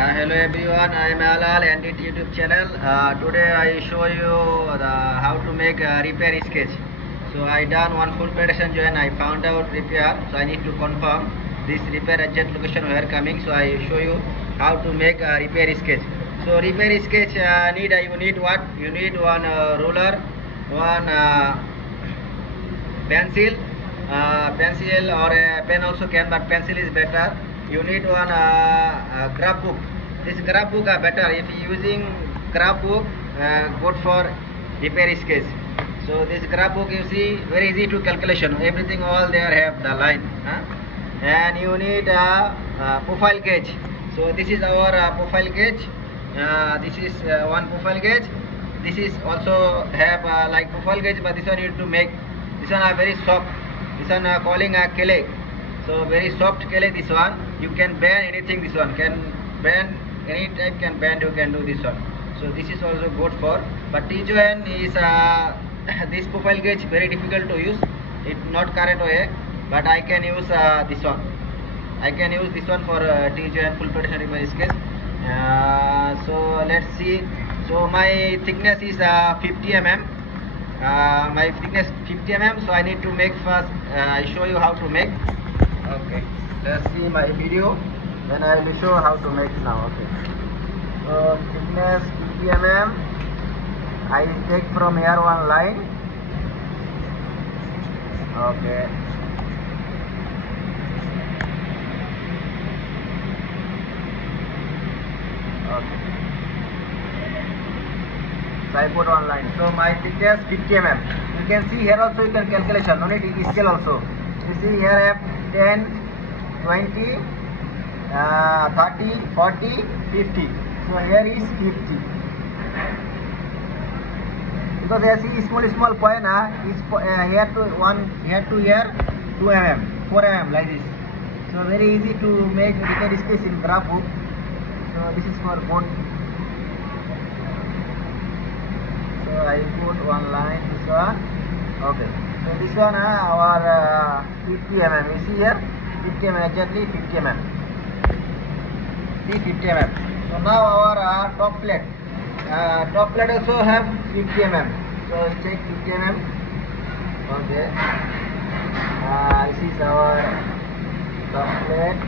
Hello everyone, I am Alal and it YouTube channel. Today I show you how to make a repair sketch. So I done one full preparation join. I found out repair, so I need to confirm this repair agent location where coming. So I show you how to make a repair sketch. So repair sketch you need what? You need one ruler, one pencil, pencil or a pen also can, but pencil is better. You need one graph book. This graph book are better if you using graph book, good for repair sketch. So this graph book you see very easy to calculation. Everything all there have the line, and you need a profile gauge. So this is our profile gauge. This is one profile gauge. This is also have like profile gauge, but this one you need to make. This one are very soft. This one calling a clay. So very soft clay. This one you can bend anything. This one can bend any type. Can bend. You can do this one. So this is also good for. But T-joint is this profile gauge very difficult to use. It's not correct way. But I can use this one. I can use this one for T-joint full preparation repair sketch. So let's see. So my thickness is 50 mm. My thickness 50 mm. So I need to make first. I show you how to make. Okay, let's see my video, then I will show how to make now. Okay, so thickness 50 mm. I will take from here one line. Okay, okay, so I put one line. So my thickness 50 mm. You can see here also you can calculation. No need scale also. You see here I have 10, 20, 30, 40, 50. So here is 50. Because I see small point here to one, here to here 2 mm, 4 mm like this. So very easy to make repair sketch in graph book. So this is for both. So I put one line, this one. Okay. So this one our 50 mm. You see here 50 mm, exactly 50 mm. See 50 mm. So now our top plate. Top plate also have 50 mm. So check 50 mm. Okay. This is our top plate.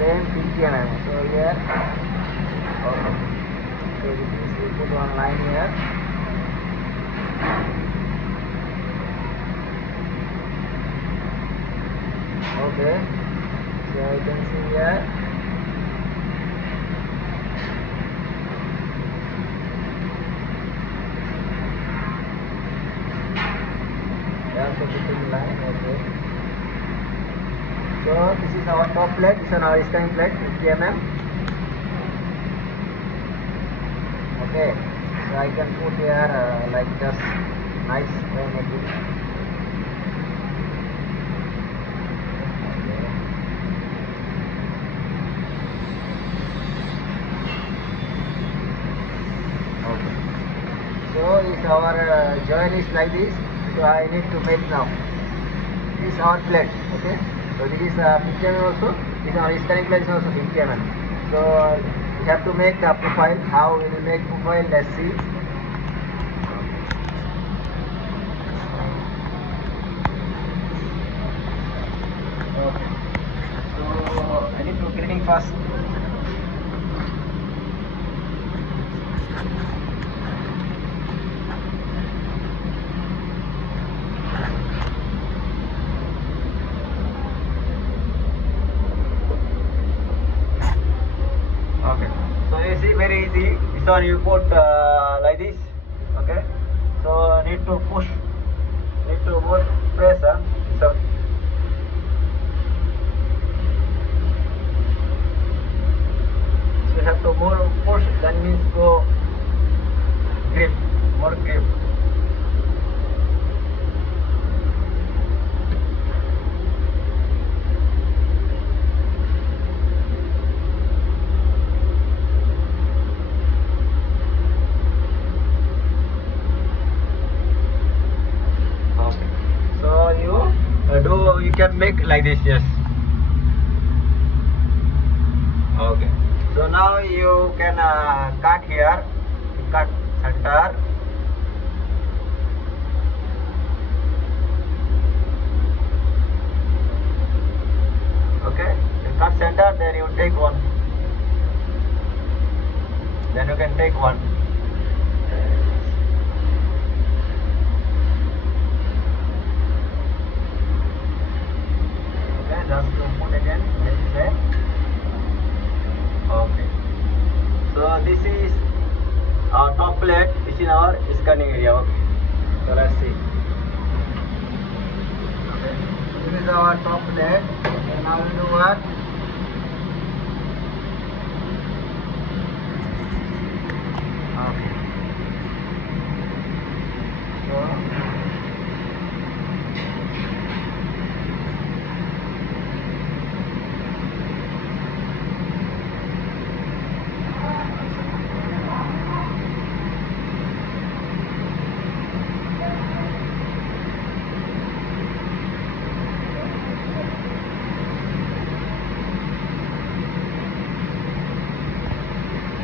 Same 50 mm. So here. Okay. So this is we put one line here. Okay, so you can see here. That's the fitting line. Okay. So this is our top plate. This is our scanning plate, 50 mm. Okay, so I can put here like just nice maybe. So if our joint is like this, so I need to make now. This is our plate, okay. So this is 50 mm also. This is our scanning plate is also 50 mm. So we have to make the profile. How we will make profile? Let's see. Okay. So I need to cleaning first. Very easy. This one you put like this. Okay. So need to push. Need to more press. So you have to more push. That means go grip. More grip. You can make like this, yes. Okay. you can cut here, cut center. Okay, you cut center, then you take one. Then you can take one. Okay, just to put again this way. Okay. So this is our top plate. This is our scanning area. Okay. So let's see. Okay. This is our top plate. And now we do what? Okay. So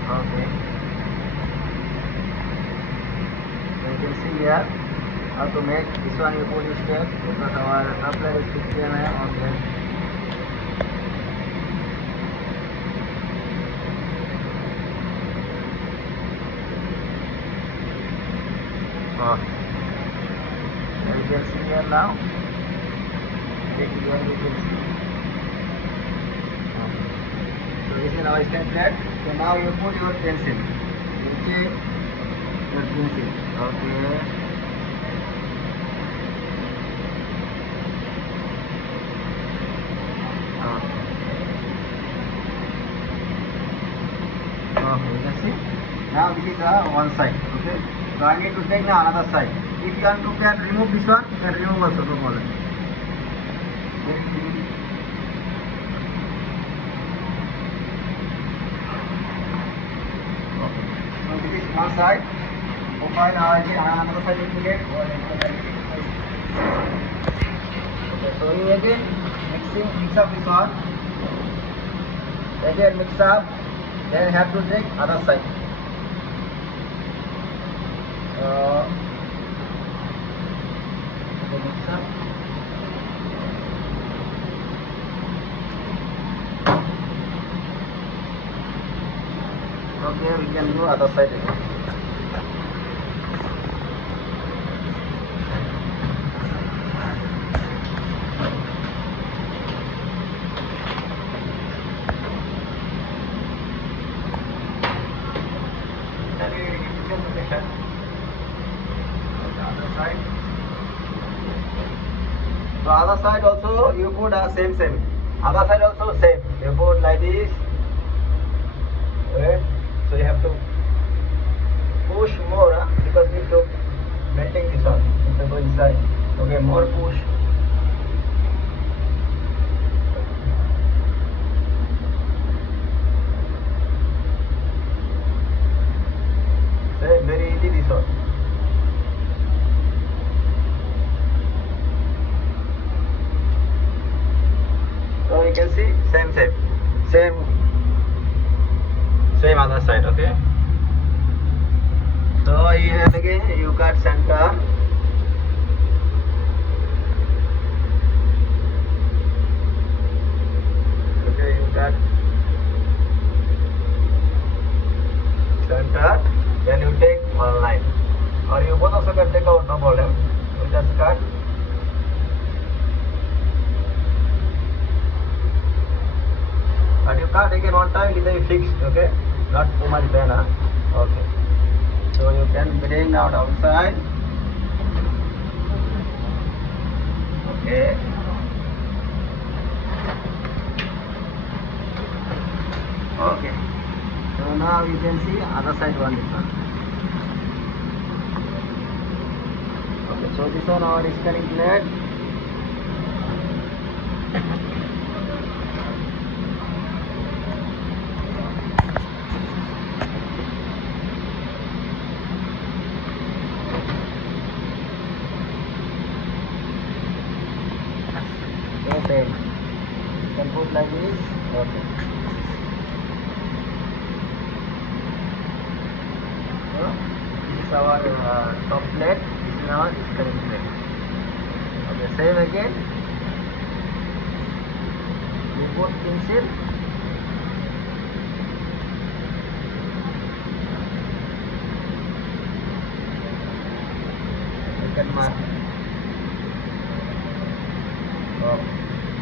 okay. So you can see here how to make this one. You put this step because our upper is 50 mm. Okay. Oh. So you can see here now. Take it here, you can see. Okay. So this is our stand plate. So now you put your pencil. You take your pencil. Okay. Okay, you can see. Now this is one side. Okay. So I need to take now another side. If you can remove this one, you can remove also, no problem. Very easy. Okay. So this is one side. Okay, now I take another side into it. Okay, so you again mix up this one. Again mix up. Then have to take other side. Mix up. Okay, we can do other side again. So other side also you put same. Other side also same. You put like this. Okay. So you have to push more because you need to melting this one. You have to go inside. Okay, more push. So very easy this one. So you can see same other side. Okay. So here again you cut center. Okay, you cut center. Then you take one line, or you both also can take out, no problem. You just cut. But you can't again one time, it is fixed, okay? Not too much banner. Okay. So you can bring out outside. Okay. Okay. So now you can see other side one this one. Okay, so this one our scanning plate. Okay. You can put like this. Okay. top plate. This is our screen plate. Okay, same again. You put pencil. You can mark. Okay.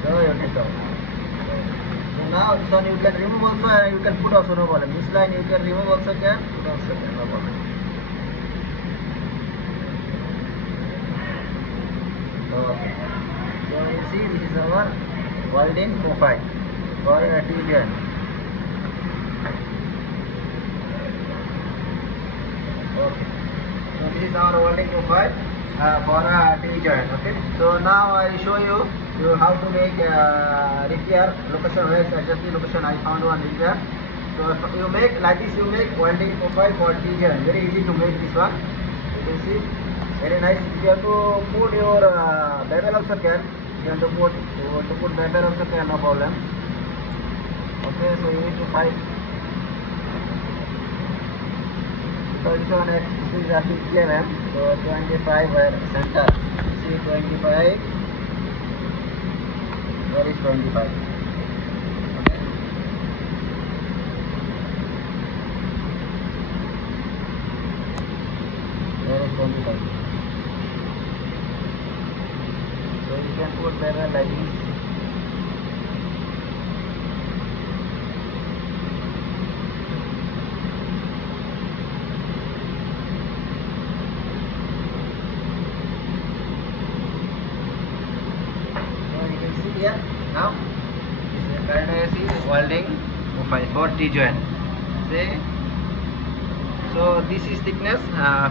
So you take out. So now this one you can remove also and you can put also, no problem. This line you can remove also, can put also, can, no problem. Okay. So you see this is our welding profile for a T-joint. Okay. So this is our welding profile for a T-joint. Okay. So now I show you how to make repair location, where exactly location I found one repair. So if you make like this, you make welding profile for T-joint. Very easy to make this one. You can see. Very nice. If you have to put your bevel also can. You have to put bevel also can, no problem. Okay, so you need to find. So this one is a 50 mm. So 25 where center. See 25. Where is 25? Okay. Where is 25? So you can put bevel like this. So you can see here now. This is current AC welding profile for T-joint. See. So this is thickness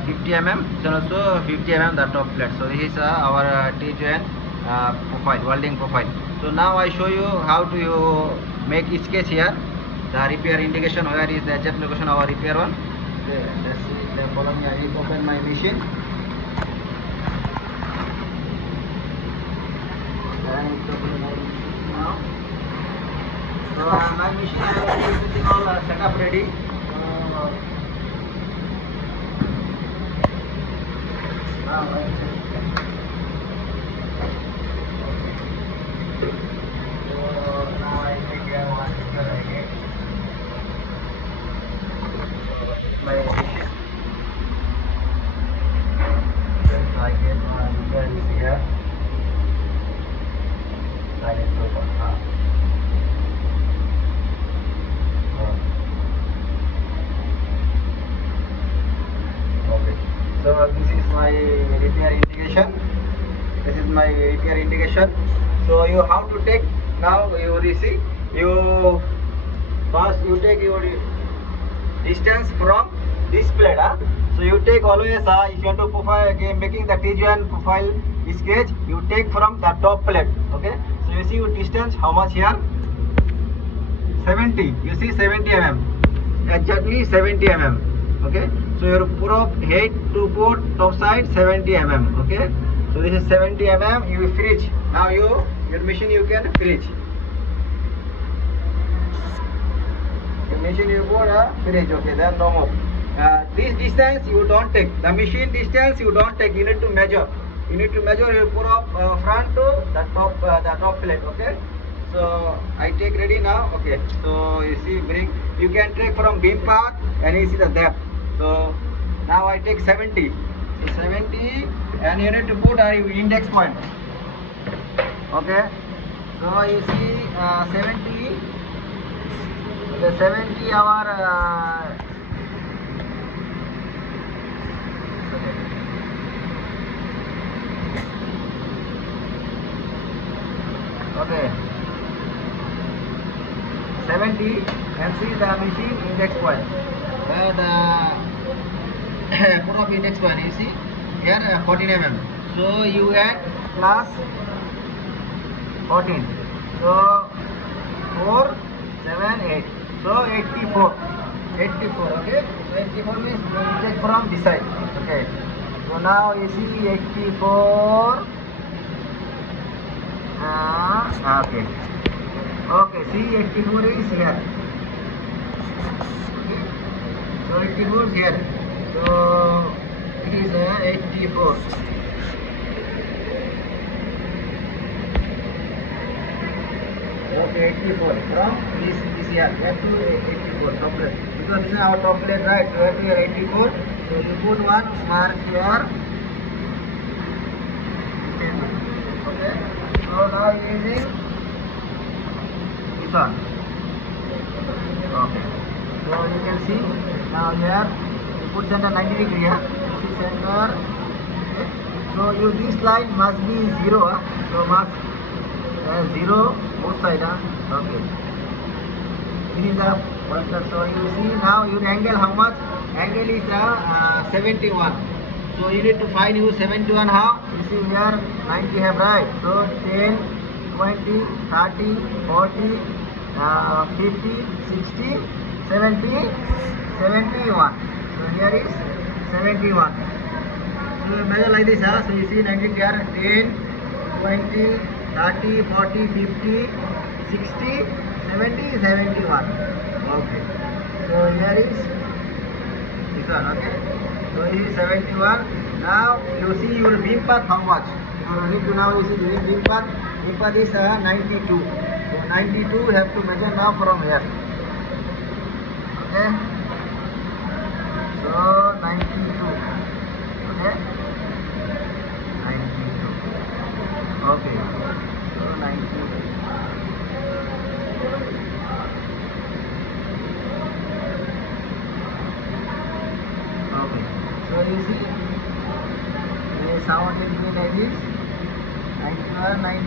50 mm. So also 50 mm the top plate. So this is our T-joint profile, welding profile. So now I show you how to you make sketch here. The repair indication, where is the exact location of our repair one. Let's see. Follow me. I open my machine. Now. So my machine I have everything all set up ready. Now I take one picture again. My machine. Just I get one picture here. I get to one. Okay. So this is my repair indication. This is my repair indication. So you have to take now. You see, you first you take your distance from this plate. So you take always if you want to profile again making the T-joint profile sketch, you take from the top plate. Okay. So you see your distance how much here? 70. You see 70 mm. Exactly 70 mm. Okay. So your prop head to port top side 70 mm. Okay. So this is 70 mm. You fridge. Now your machine you can fridge. Your machine you put a fridge. Okay. Then no more. This distance you don't take. The machine distance you don't take. You need to measure. You need to measure your prop front to the top plate. Okay. So I take ready now. Okay. So you see bring. You can take from beam path and you see the depth. So now I take 70. So 70 and you need to put our index point. Okay. So you see 70. The 70 our okay. 70 and see the machine index point. The prop index point you see here 14 mm. So you add plus 14. So 4, 7, 8. So 84. 84. Okay. So 84 means you take from this side. Okay. So now you see 84. Okay. Okay. See 84 is here. Okay. So 84 is here. So is 84. Okay, 84 from this year. We have to 84 top plate. Because this is our top plate, right? So we have to here 84. So you put one mark here. Okay. So now using this one. Okay. So you can see now here you put center 90 degree here. This is center. Okay. So this line must be 0. So must 0 both side. Okay. This is the pointer. So you see now your angle how much? Angle is 71. So you need to find you 71 how? You see here 90 have right. So 10, 20, 30, 40, 50, 60, 70, 71. So here is 71. So measure like this. So you see 90 here 10, 20, 30, 40, 50, 60, 70, 71. Okay. So here is this one. Okay. So here is 71. Now you see your beam path how much? You need to now you see the beam path. Beam path is 92. So 92 you have to measure now from here. Okay. So 92. Okay. 92. Okay. So 92. Okay. So you see the sound between like this 91, 90.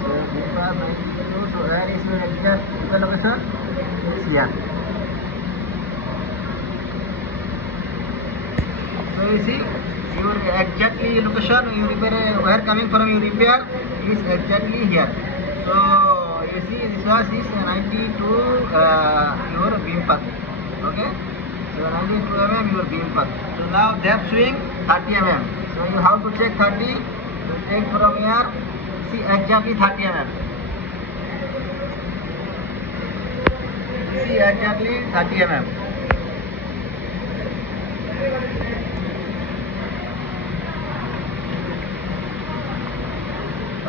So this was 92. So where is your exact location? It's here. So you see your exactly location you repair where coming from you repair is exactly here. So you see this was is 92 your beam path. Okay. So 92 mm your beam path. So now depth swing 30 mm. So you have to check 30. So take from here. See exactly 30 mm. See exactly 30 mm.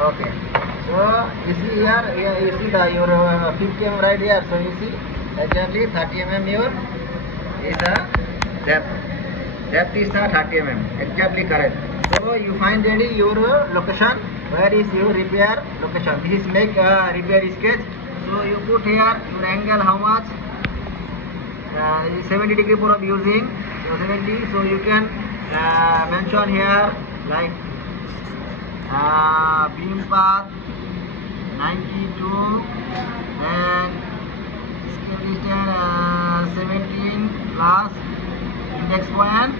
Okay. So you see here you see the your 50 mm right here. So you see exactly 30 mm your is the depth. Depth is 30 mm. Exactly correct. So you find ready your location. Where is your repair location? This is make repair sketch. So you put here your angle how much? 70 degree for using. So 70. So you can mention here like beam path 92 and scale distance 17 plus index point.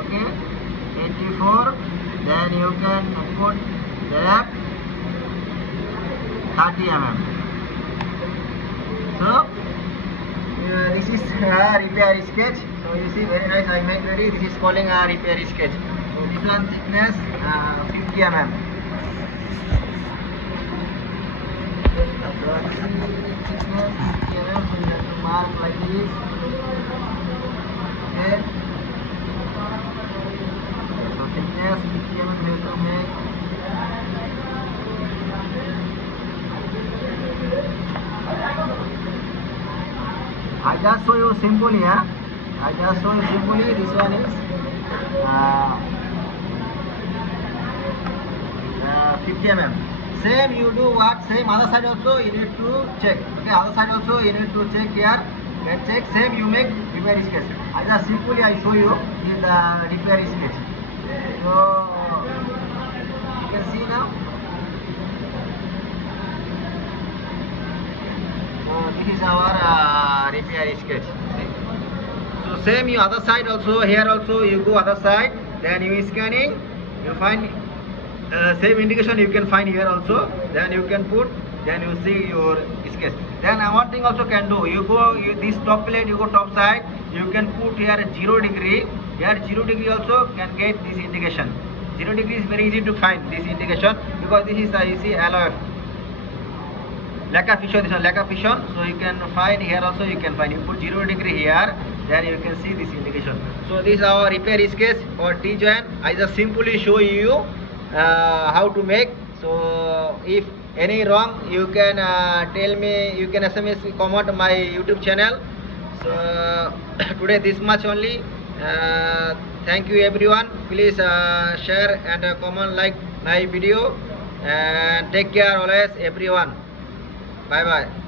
Okay. 84. Then you can put depth 30 mm. So this is repair sketch. So you see very nice I make ready. This is calling a repair sketch. So this one thickness 50 mm. So this is thickness 50 mm. So you have to mark like this. Okay. So thickness 50 mm you have to make. I just show you simply. I just show you simply. This one is 50 mm. Same you do what? Same other side also you need to check. Okay, other side also you need to check here. Get check. Same you make repair sketch. I just simply I show you in the repair sketch. So you can see now. So this is our repair sketch. See? So same you other side also here also you go other side. Then you scanning. You find. Same indication you can find here also. Then you can put. Then you see your sketch. Then one thing also can do. You go this top plate. You go top side. You can put here 0 degree. Here 0 degree also can get this indication. 0 degree is very easy to find this indication because this is you see LOF. Lack of fission. This one lack of fission. So you can find here also. You can find. You put 0 degree here. then you can see this indication. So this is our repair sketch or T-joint. I just simply show you how to make. So if any wrong, you can tell me, you can SMS comment my YouTube channel. So today this much only. Thank you everyone. Please share and comment, like my video, and take care always everyone. Bye bye.